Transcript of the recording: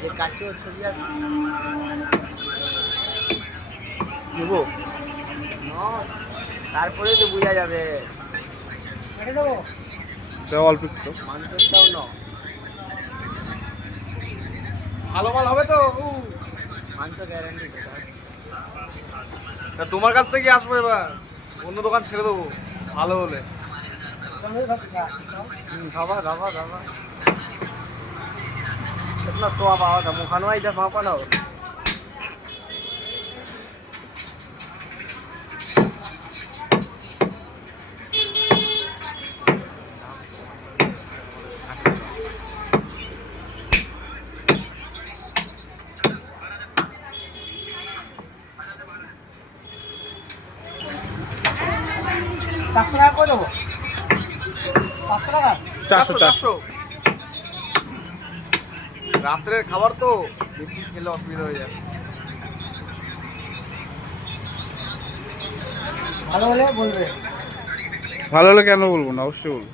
যে কাটছে ওর ছবি আছে নেবো তারপরে তো বোঝা যাবে কেটে দেবো অল্প একটু মাংসটাও ন ভালো মাল হবে তো মাংস গ্যারান্টি তোমার কাছ থেকে আসবো এবার অন্য দোকান ছেড়ে দেবো ভালো হলে धावा धावा धावा कितना स्वाद आवा था मुखानवा इधर वहाँ पर ना हो चारशो को देवो 500 টাকা 400 রাত্রের খাবার তো বেশি খেলে অসুবিধা হয়ে যাবে ভালো হলে বলবে ভালো হলে কেন বলবো না অবশ্যই বলবো